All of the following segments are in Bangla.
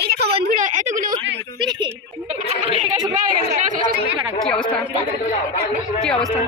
এই দেখো বন্ধুরা এতগুলো কি অবস্থা কি অবস্থা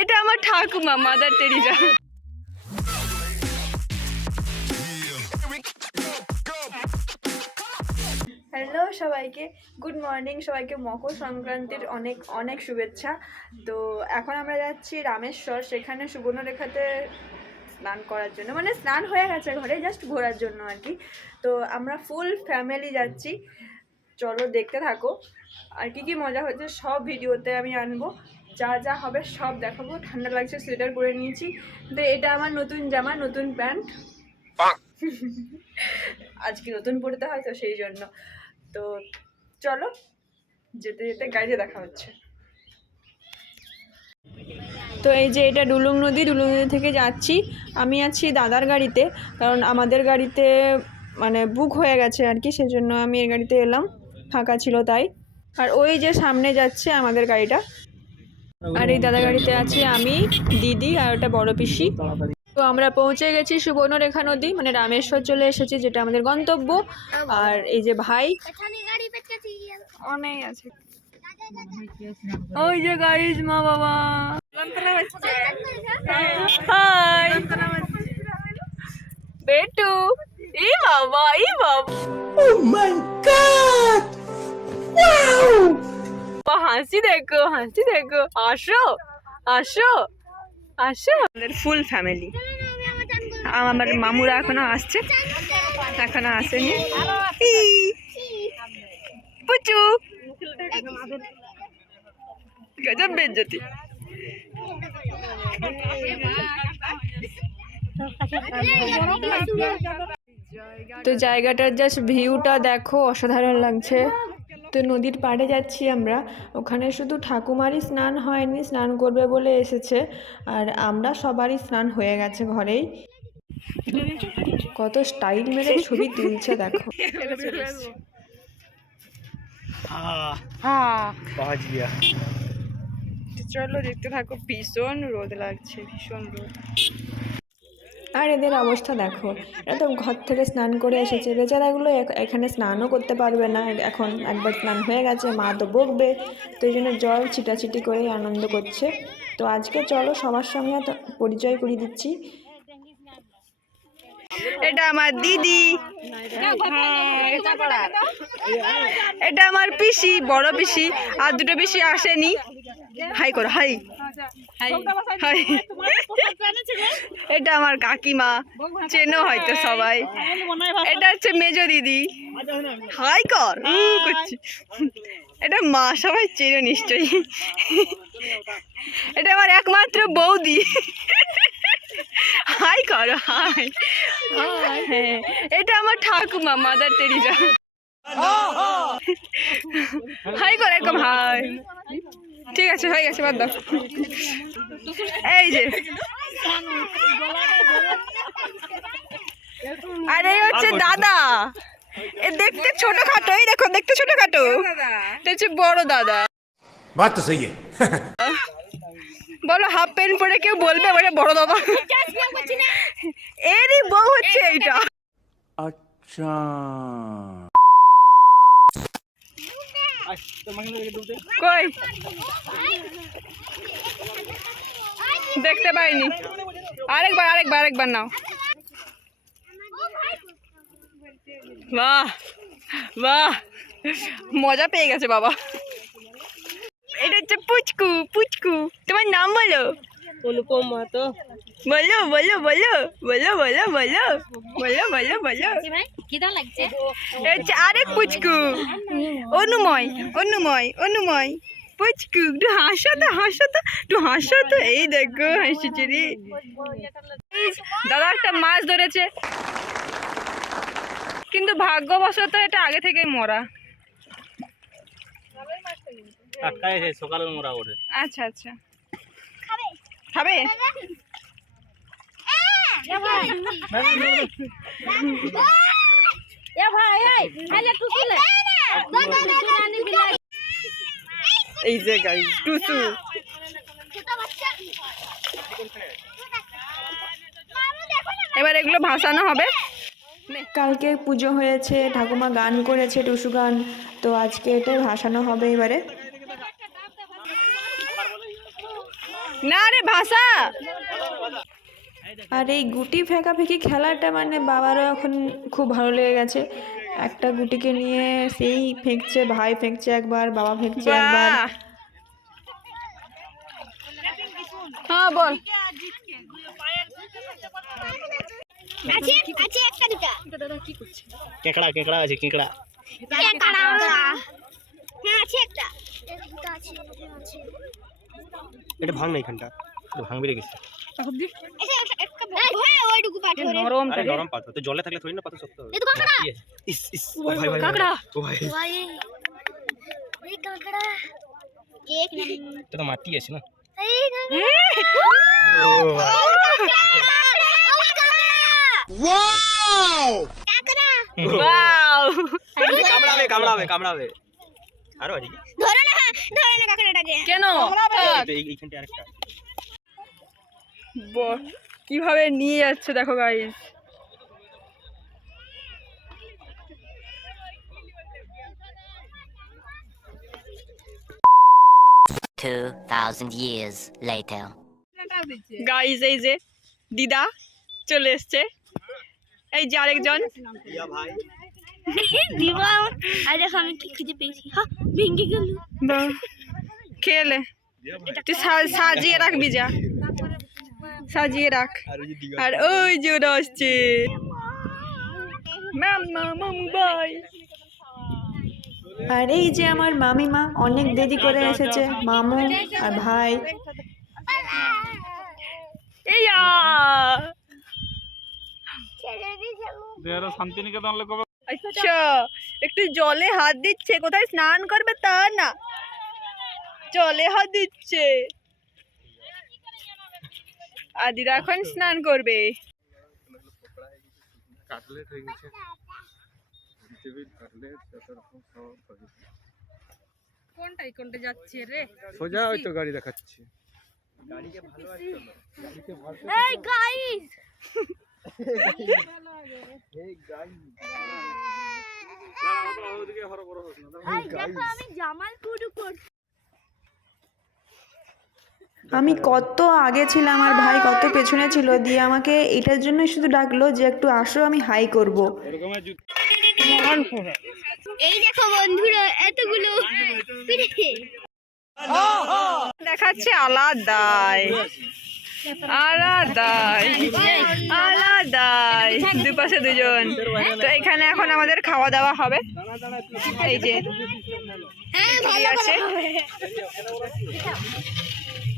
এটা আমার ঠাকুমা মাদার টেরিজা। হ্যালো সবাইকে, গুড মর্নিং সবাইকে, মকর সংক্রান্তির অনেক অনেক শুভেচ্ছা। তো এখন আমরা যাচ্ছি রামেশ্বর, সেখানে সুবর্ণরেখাতে স্নান করার জন্য, মানে স্নান হয়ে গেছে ঘরে, জাস্ট ঘোরার জন্য আর কি। তো আমরা ফুল ফ্যামিলি যাচ্ছি, চলো দেখতে থাকো। আর কি মজা হচ্ছে সব ভিডিওতে আমি আনবো, যা যা হবে সব দেখাবো। ঠান্ডা লাগছে, সোয়েটার পরে নিয়েছি। তো এটা আমার নতুন জামা, নতুন প্যান্ট, আজকে নতুন পড়তে হয় তো সেই জন্য। তো চলো যেতে যেতে গাড়িতে দেখা হচ্ছে। তো এই যে এটা ডুলুং নদী, ডুলুং নদী থেকে যাচ্ছি। আমি আছি দাদার গাড়িতে, কারণ আমাদের গাড়িতে মানে বুক হয়ে গেছে আর কি, সেজন্য আমি এর গাড়িতে এলাম, ফাঁকা ছিল তাই। আর ওই যে সামনে যাচ্ছে আমাদের গাড়িটা, আর এই দাদা গাড়িতে আছি আমি, দিদি আর ওটা বড় পিসি। তো আমরা পৌঁছে গেছি সুবর্ণরেখা নদী, মানে রামেশ্বর চলে এসেছি, যেটা আমাদের গন্তব্য। আর এই যে ভাই অনেক আছে, ওই যে গাইস মা বাবা, হাই বেটু, ই বাবা ই বাবা, ও মাই গড, ওয়াও, হাসি দেখো হাসি দেখো, আসো আসো আসো। আমাদের ফুল ফ্যামিলি, আমার মামুরা এখনো আসছে, এখনো আসেনি। পুচু গজব বেজ্জতি। তো জায়গাটার জাস্ট ভিউটা দেখো, অসাধারণ লাগছে। তো নদীর পাড়ে যাচ্ছি আমরা, ওখানে শুধু ঠাকুমারই স্নান হয়নি, স্নান করবে বলে এসেছে, আর আমরা সবারই স্নান হয়ে গেছে ঘরেই। কত স্টাইল মেরে ছবি তুলছে দেখো। চলো দেখতে থাকো, ভীষণ রোদ লাগছে, ভীষণ রোদ। আর এদের অবস্থা দেখো, এরা তো ঘর থেকে স্নান করে এসেছে, বেচারাগুলো এখানে স্নানও করতে পারবে না। এখন একবার স্নান হয়ে গেছে, মা তো বকবে, তো এই জন্য জল ছিটাছিটি করে আনন্দ করছে। তো আজকে চলো সবার সঙ্গে পরিচয় করিয়ে দিচ্ছি। এটা আমার দিদি, এটা আমার পিসি, বড় পিসি, আর দুটো পিসি আসেনি। হাই করো, হাই হাই। এটা আমার কাকিমা, চেনো হয়তো সবাই। এটা হচ্ছে মেজো দিদি, হাই কর করছি। এটা মা, সবাই চেনো নিশ্চয়ই। এটা আমার একমাত্র বৌদি, হাই করো হাই। হ্যাঁ, এটা আমার ঠাকুমা মাদার টেরিজা, হাই করে এরকম হাই। ঠিক আছে, হয়ে গেছে, বাদ দাও। এই যে আর এই হচ্ছে দাদা, এ দেখতে ছোটখাটো, এই দেখো দেখতে ছোটখাটো, এটা হচ্ছে বড় দাদা। বাত তো সহি বলো, হাফ প্যান্ট পরে কেউ বলবে বলে বড় দাদা, এরই বউ হচ্ছে এইটা। আচ্ছা কই দেখতে পাইনি, আরেকবার আরেকবার আরেকবার নাও। বাহ বাহ, মজা পেয়ে গেছে বাবা। এটা হচ্ছে পুচকু, পুচকু তোমার নাম বলো? অনুপম মাহাতো। বলো বলো বলো বলো বলো বলো বলো বলো বলো। আরেক পুচকু, অনুময় অনুময় অনুময় পুচকু, একটু হাসো তো হাসো তো একটু হাসো তো। এই দেখো হাসিছে রে। দাদা একটা মাছ ধরেছে, কিন্তু ভাগ্যবশত এটা আগে থেকেই মরা। সকালের মরা ওঠে। আচ্ছা আচ্ছা, খাবে? এই যে গাইস টুসু, এবার এগুলো ভাসানো হবে। কালকে পুজো হয়েছে, ঠাকুমা গান করেছে টুসু গান, তো আজকে এটাই ভাসানো হবে এবারে। না রে ভাষা। আর এই গুটি ফেঁকাফেঁকি খেলাটা মানে বাবারও এখন খুব ভালো লেগে গেছে। একটা গুটিকে নিয়ে সেই ফেঁকছে, ভাই ফেঁকছে একবার, বাবা ফেঁকছে একবার। হ্যাঁ বল। আছে আছে একটা দুটা কেকড়া কেকড়া আছে কেকড়া হ্যাঁ আছে একটা এটা ভাঙ না এখানটা ভাঙবি রেখেছি ওইটুকু পাঠা আরে নরম পাথর তো জলে থাকলে থই না পাথর শক্ত হবে এই তো কাঁকড়া ইস ইস ভাই ভাই কাঁকড়া ও ভাই ভাই এই কাঁকড়া কেক এটা তো মাটি আছে না এই কাঁকড়া ওয়াও কামড়াবে কামড়াবে কামড়াবে আরো আছে ধরো না কাঁকড়াটাকে কেন এইখানটা আরেকটা কিভাবে নিয়ে যাচ্ছে দেখো গাইস। 2,000 years later. গাইস এই যে দিদা চলে এসছে, এই যে আরেকজন ইয়া ভাই দিবা আরে আমি কি খুঁজে পেয়েছি হ্যাঁ ভেঙে গেল খেলে তুই সাজিয়ে রাখবি, যা সাজিয়ে রাখ। আর ওই যে ওরা আসছে মামু ভাই। আর এই যে আমার মামিমা অনেক দেরি করে এসেছে, মামু আর ভাই। আচ্ছা একটু জলে হাত দিচ্ছে, কোথায় স্নান করবে তা না, জলে হাত দিচ্ছে। আর দিদা এখন স্নান করবে। কোনটাই কোনটা যাচ্ছে রে, সোজা ওই তো গাড়ি দেখাচ্ছে। এই গাইস আমি জামালপুর করছি। আমি কত আগে ছিলাম আর ভাই কত পেছনে ছিল, দিয়ে আমাকে এটার জন্যই শুধু ডাকলো যে একটু আসো আমি হাই করব। এই দেখো বন্ধুরা এতগুলো দেখাচ্ছে আলাদাই আলাদাই আলাদাই, দুপাশে দুজন। তো এখানে এখন আমাদের খাওয়া দাওয়া হবে। এই যে আছে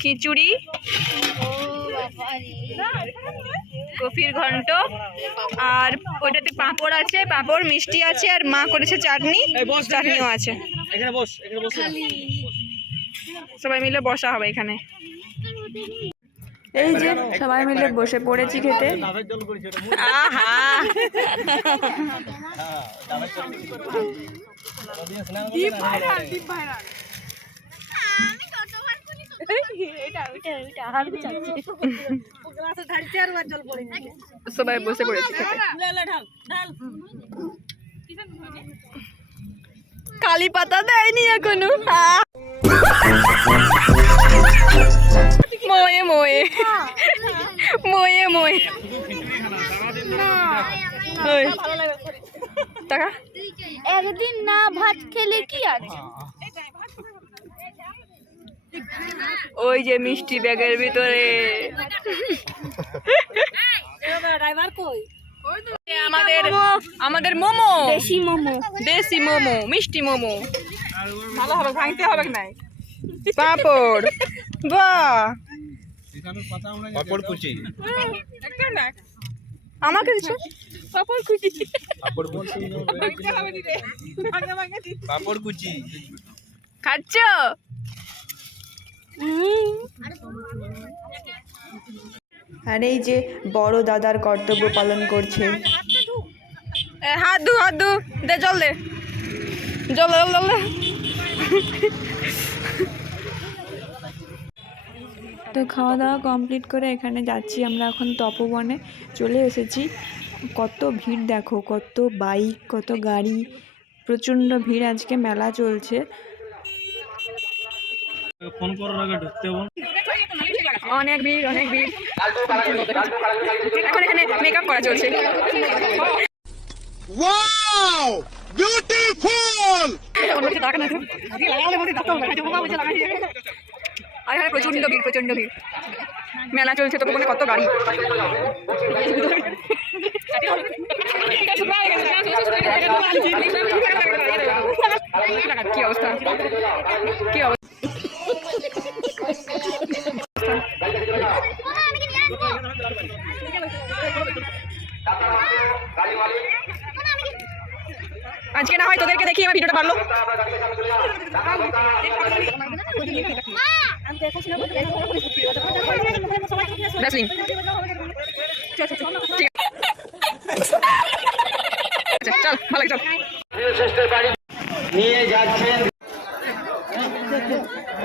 খিচুড়ি, কফির ঘন্ট, আর ওইটাতে পাঁপড় আছে, পাঁপড় মিষ্টি আছে, আর মা করেছে চাটনি, চাটনিও আছে। এখানে বস সবাই মিলে বসা হবে এখানে। এই যে সবাই মিলে বসে পড়েছি খেতে। আহা সবাই বসে পড়েছি খেতে। কালি পাতা দেয়নি এখনো। মোয়ে মোয়ে মোয়ে মোয়ে টাকা একদিন না ভাত খেলে কি আছে, ওই যে মিষ্টি ব্যাগের ভিতরে। আমাদের মোমো, দেশি মোমো, দেশি মোমো, মিষ্টি মোমো ভালো হবে, ভাঙতে হবে নাই। পাপড়, বাহ পাপড় কুচি আমাকে দিছো পাপড় কুচি, পাপড় কুচি খাচ্ছ? আর এই যে বড় দাদার কর্তব্য পালন করছে। হাত ধু দে, জল দে, জল জল জল দে। তো খাওয়া দাওয়া কমপ্লিট করে এখানে যাচ্ছি আমরা এখন তপবনে চলে এসেছি। কত ভিড় দেখো, কত বাইক, কত গাড়ি, প্রচণ্ড ভিড়। আজকে মেলা চলছে। অনেক ভিড়, অনেক ভিড়। এখন এখানে মেকআপ করা চলছে। Wow! Beautiful! আর এখানে প্রচণ্ড ভিড়, প্রচণ্ড ভিড়। মেলা চলছে তো কত গাড়ি। কি অবস্থা, কি অবস্থা। আজকে না হয় তোদেরকে দেখি আমার ভিডিওটা পারলো। চল ভালো চল। নিয়ে যাচ্ছেন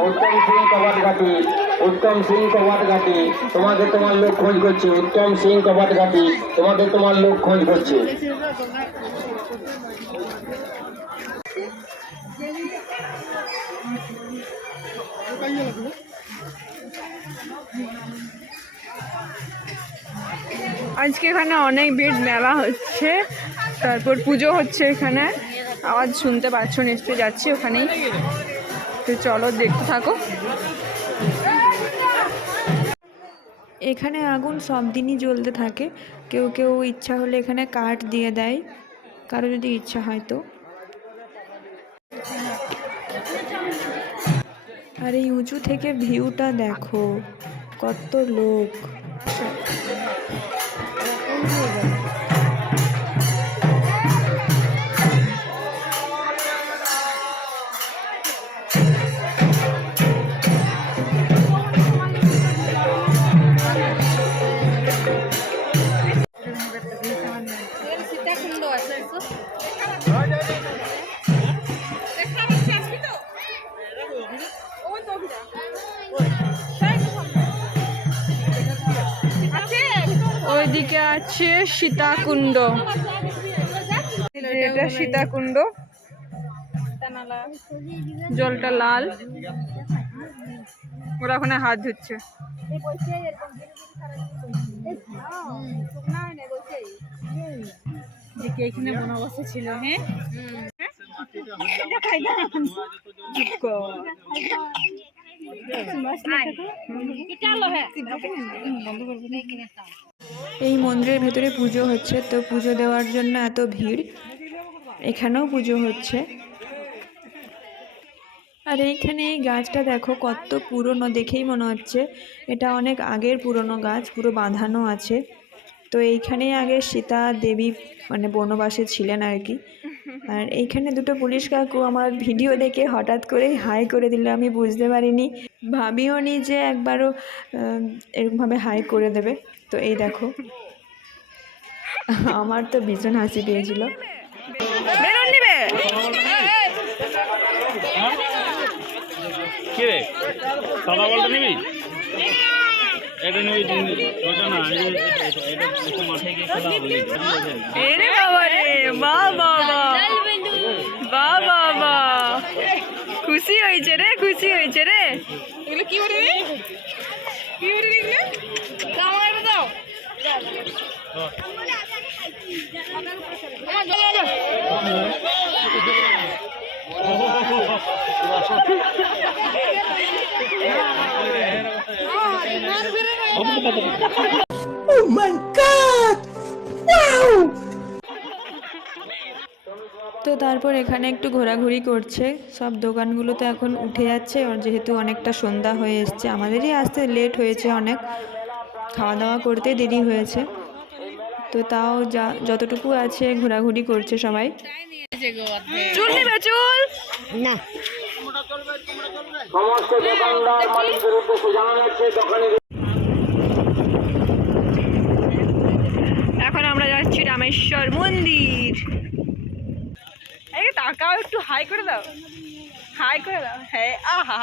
উত্তম সিং কবাট ঘাটি, উত্তম সিং কবাট ঘাটি, তোমাকে তোমার লোক খোঁজ করছে। উত্তম সিং কবাট ঘাটি, তোমাকে তোমার লোক খোঁজ করছে। আজকে এখানে অনেক ভিড়, মেলা হচ্ছে, তারপর পুজো হচ্ছে। এখানে আওয়াজ শুনতে পাচ্ছ নিশ্চয়ই, যাচ্ছি ওখানেই। তো চলো দেখতে থাকো। এখানে আগুন সব দিনই জ্বলতে থাকে। কেউ কেউ ইচ্ছা হলে এখানে কাঠ দিয়ে দেয়, কারো যদি ইচ্ছা হয় তো। আর এই উঁচু থেকে ভিউটা দেখো, কত লোক। ওইদিকে আছে সীতাকুণ্ড, এটা সীতাকুণ্ড, জলটা লাল। ওরা ওখানে হাত ধুচ্ছে। এখানে বনবাসে ছিল। হ্যাঁ এই মন্দিরের ভেতরে পুজো হচ্ছে, তো পুজো দেওয়ার জন্য এত ভিড়। এখানেও পুজো হচ্ছে। আর এইখানে এই গাছটা দেখো কত পুরনো, দেখেই মনে হচ্ছে এটা অনেক আগের পুরনো গাছ, পুরো বাঁধানো আছে। তো এইখানেই আগে সীতা দেবী মানে বনবাসে ছিলেন আর কি। আর এইখানে দুটো পুলিশ কাকু আমার ভিডিও দেখে হঠাৎ করেই হাই করে দিল। আমি বুঝতে পারিনি, ভাবিও নি যে একবারও এরকমভাবে হাই করে দেবে। তো এই দেখো, আমার তো ভীষণ হাসি পেয়েছিল। কি রে সাদা বলটা নিবি? এটা নিবি, ওটা না, এটা মাঠে গিয়ে খেলা হবে। এরে বাবা রে, বাহ বাবা, বাহ বাবা, খুশি হয়েছে রে, খুশি হয়েছে রে। এগুলো কি বলে রে, কি বলে রে? আমার দাও। Oh my God! Wow! তো তারপর এখানে একটু ঘোরাঘুরি করছে। সব দোকানগুলো তো এখন উঠে যাচ্ছে, যেহেতু অনেকটা সন্ধ্যা হয়ে এসছে। আমাদেরই আসতে লেট হয়েছে অনেক, খাওয়া দাওয়া করতে দেরি হয়েছে। তো তাও যতটুকু আছে ঘোরাঘুরি করছে সবাই। চুল নিবে, চুল না। সমস্ত দোকানদার মালিকদের উদ্দেশ্যে জানা যাচ্ছে দোকানের এখন আমরা যাচ্ছি রামেশ্বর মন্দির। এই তাকাও, একটু হাই করে দাও, হাই করে দাও। হ্যাঁ, আহা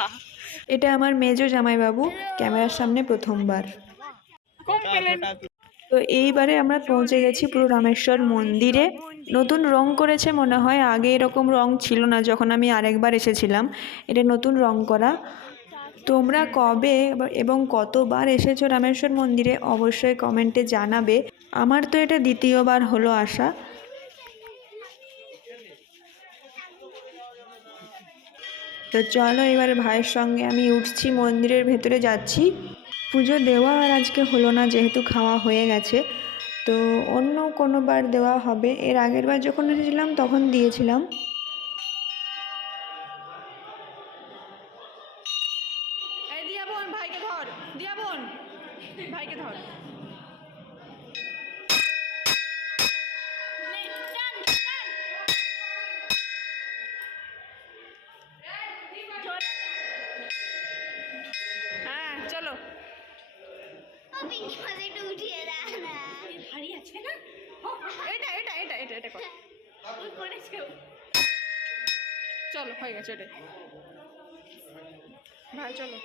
এটা আমার মেজো জামাইবাবু, ক্যামেরার সামনে প্রথমবার। তো এইবারে আমরা পৌঁছে গেছি পুরো রামেশ্বর মন্দিরে। নতুন রং করেছে মনে হয়, আগে এরকম রং ছিল না যখন আমি আরেকবার এসেছিলাম। এটা নতুন রং করা। তোমরা কবে এবং কতবার এসেছো রামেশ্বর মন্দিরে অবশ্যই কমেন্টে জানাবে। আমার তো এটা দ্বিতীয়বার হলো আসা। তো চলো এবার ভাইয়ের সঙ্গে আমি উঠছি, মন্দিরের ভেতরে যাচ্ছি। পুজো দেওয়া আর আজকে হলো না যেহেতু খাওয়া হয়ে গেছে, তো অন্য কোনো বার দেওয়া হবে। এর আগের বার যখন এসেছিলাম তখন দিয়েছিলাম। ভাইকে ধর, দিয়া বোন, ভাইকে ধর। হ্যাঁ চলো। এটা এটা এটা এটা এটা কর। চলো হয়ে গেছে ওটাই। ভাই চলো।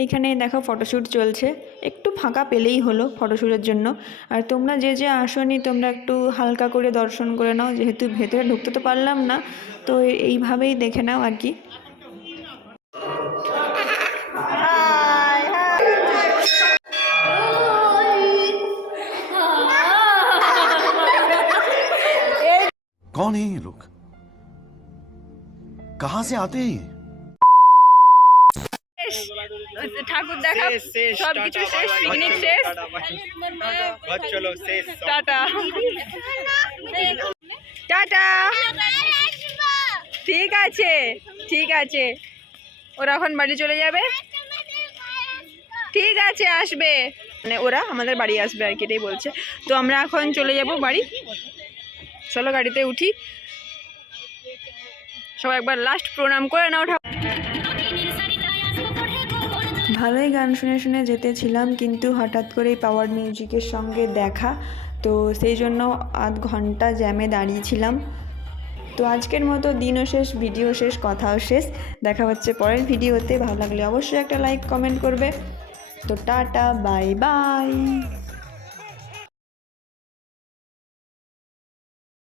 এইখানে দেখো ফটোশ্যুট চলছে, একটু ফাঁকা পেলেই হলো ফটোশ্যুটের জন্য। আর তোমরা যে যে আসনি তোমরা একটু হালকা করে দর্শন করে নাও, যেহেতু ভেতরে ঢুকতে তো পারলাম না, তো এইভাবেই দেখে নাও আর কি। कौन है ये लोग? कहां से आते हैं? ঠাকুর দেখা সবকিছু শেষ, পিকনিক শেষ, চলো শেষ। Tata tata. ঠিক আছে ঠিক আছে, ওরা এখন বাড়ি চলে যাবে। ঠিক আছে আসবে, মানে ওরা আমাদের বাড়ি আসবে আর কি, এটাই বলছে। তো আমরা এখন চলে যাব বাড়ি। চলো গাড়িতে উঠি, সবাই একবার লাস্ট প্রণাম করে নাও। ভালোই গান শুনে শুনে যেতেছিলাম, কিন্তু হঠাৎ করেই পাওয়ার মিউজিকের সঙ্গে দেখা, তো সেই জন্য আধ ঘন্টা জ্যামে দাঁড়িয়েছিলাম। তো আজকের মতো দিনও শেষ, ভিডিও শেষ, কথাও শেষ। দেখা হচ্ছে পরের ভিডিওতে। ভালো লাগলে অবশ্যই একটা লাইক কমেন্ট করবে। তো টাটা, বাই বাই।